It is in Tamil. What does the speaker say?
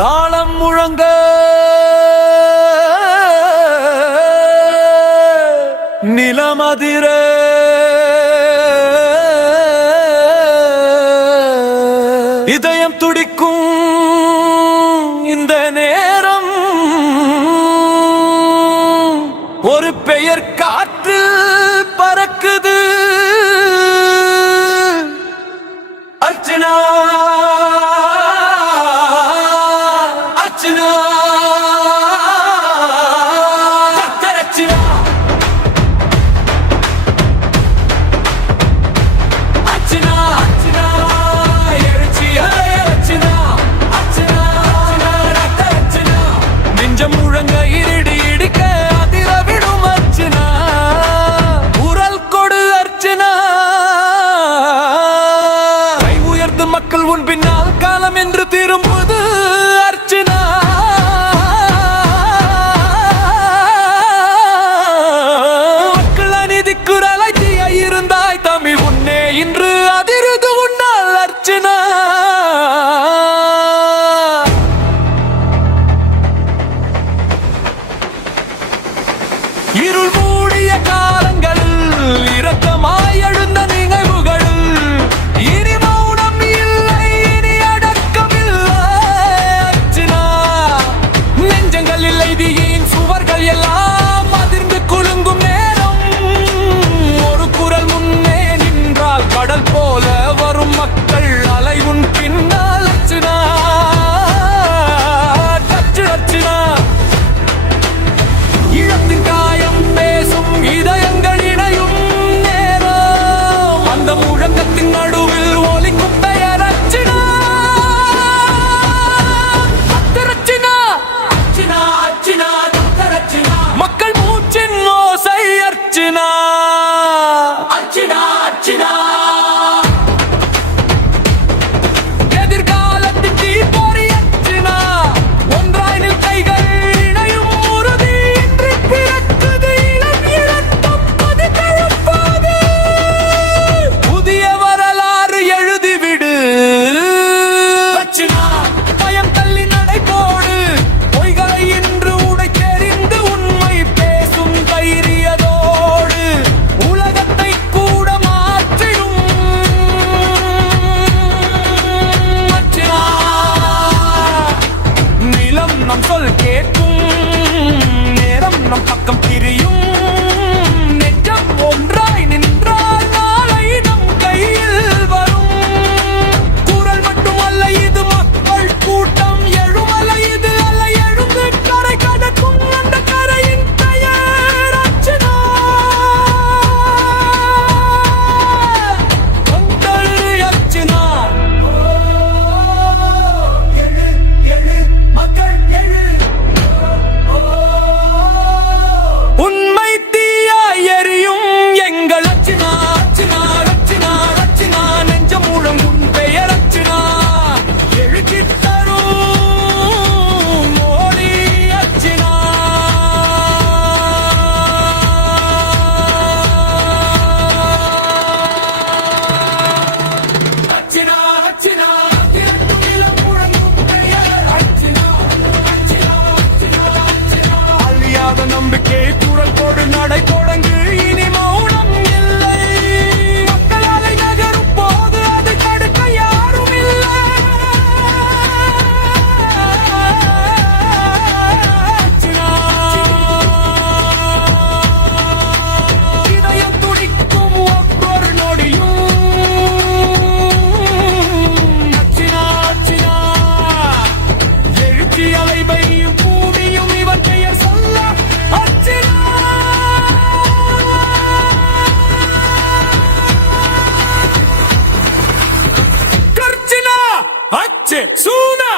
தாளம் முழங்க நிலமதிர இதயம் துடிக்கும் இந்த நேரம் ஒரு பெயர் காற்று பறக்குது. அர்ச்சனா அர்ச்சனா மக்கள் உன் பின்னால் காலம் என்று திரும்புது. அர்ச்சனா மக்கள் அநீதி குரலாய் இருந்தாய் தமிழ் உன்னே இன்று அதிருது உன்னால். அர்ச்சனா இருள் மூடிய காலங்களில் இரக்கமாய் எழுந்த நினைவுகள் இனி மௌனம் இல்லை, இனி அடக்கம் இல்லை. அர்ச்சனா நெஞ்சங்களில் எய்தியின் சுவர்கள் எல்லாம் அதிர்ந்து குலுங்கும் நேரம் ஒரு குரல் முன்னே நின்றால் கடல் போல வரும் மக்கள் அலை உன் பின்னால். அர்ச்சனா அர்ச்சனா இழத்தின் காயம் பேசும் இதயங்கள் இணையும் நேரம் அந்த முழக்கத்தின் நடுவில் ஒலிக்கும் பெயர் அர்ச்சனா. அர்ச்சனா அர்ச்சனா அர்ச்சனா அர்ச்சனா மக்கள் மூச்சின் ஓசை. அர்ச்சனா அர்ச்சனா அர்ச்சனா எதிர்காலத்தின் தீப்பொறி. அர்ச்சனா ஒன்றாய் நில் கைகள் இணையும் உறுதி இன்று பிறக்குது இளம் இரத்தம் அது கலப்பாது. புதிய வரலாறு எழுதிவிடு. அர்ச்சனா பயம் தள்ளி நடை போடு, பொய்களை இன்று உடை தெரிந்து உண்மை பேசும் தைரியதோடு உலகத்தை கூட மாற்றிடும். அர்ச்சனா நிலம் நம் சொல் கேட்கும், நேரம் நம் பக்கம் திரியும். நெஞ்சம் ஒன்றாய் நின்றால் நாளை நம் கையில் வரும். குரல் மட்டுமல்ல இது மக்கள் கூட்டம், எழுமலை இது அல்ல எழுந்து கரை கடக்கும் அந்த கரையின் பெயர் அர்ச்சனா. வந்தது அர்ச்சனா. எழு எழு மக்கள் எழு. உண்மை தீயாய் எரியும் எங்கள் அர்ச்சனா. அர்ச்சனா அர்ச்சனா அர்ச்சனா நெஞ்சம் முழங்கும் பெயர் அர்ச்சனா. எழுச்சி தரும் மொழி அர்ச்சனா. அர்ச்சனா அர்ச்சனா திரட்டும் இளம் முழங்கும் பெயர் அர்ச்சனா. அர்ச்சனா அர்ச்சனா அர்ச்சனா அழியாத நம்பிக்கை குரல் போடு நடை தொடங்கு இனி மௌனம் இல்லை. மக்கள் அலை நகரும் போது அது தடுக்க யாரும் இல்லை. அர்ச்சனா இதயம் துடிக்கும் ஒவ்வொரு நொடியும். அர்ச்சனா அர்ச்சனா எழுச்சி அலை பெய்யும் பூமியும் இவன் பெயர் சொல்ல. அர்ச்சனா அர்ச்சனா அச்சே சூனா.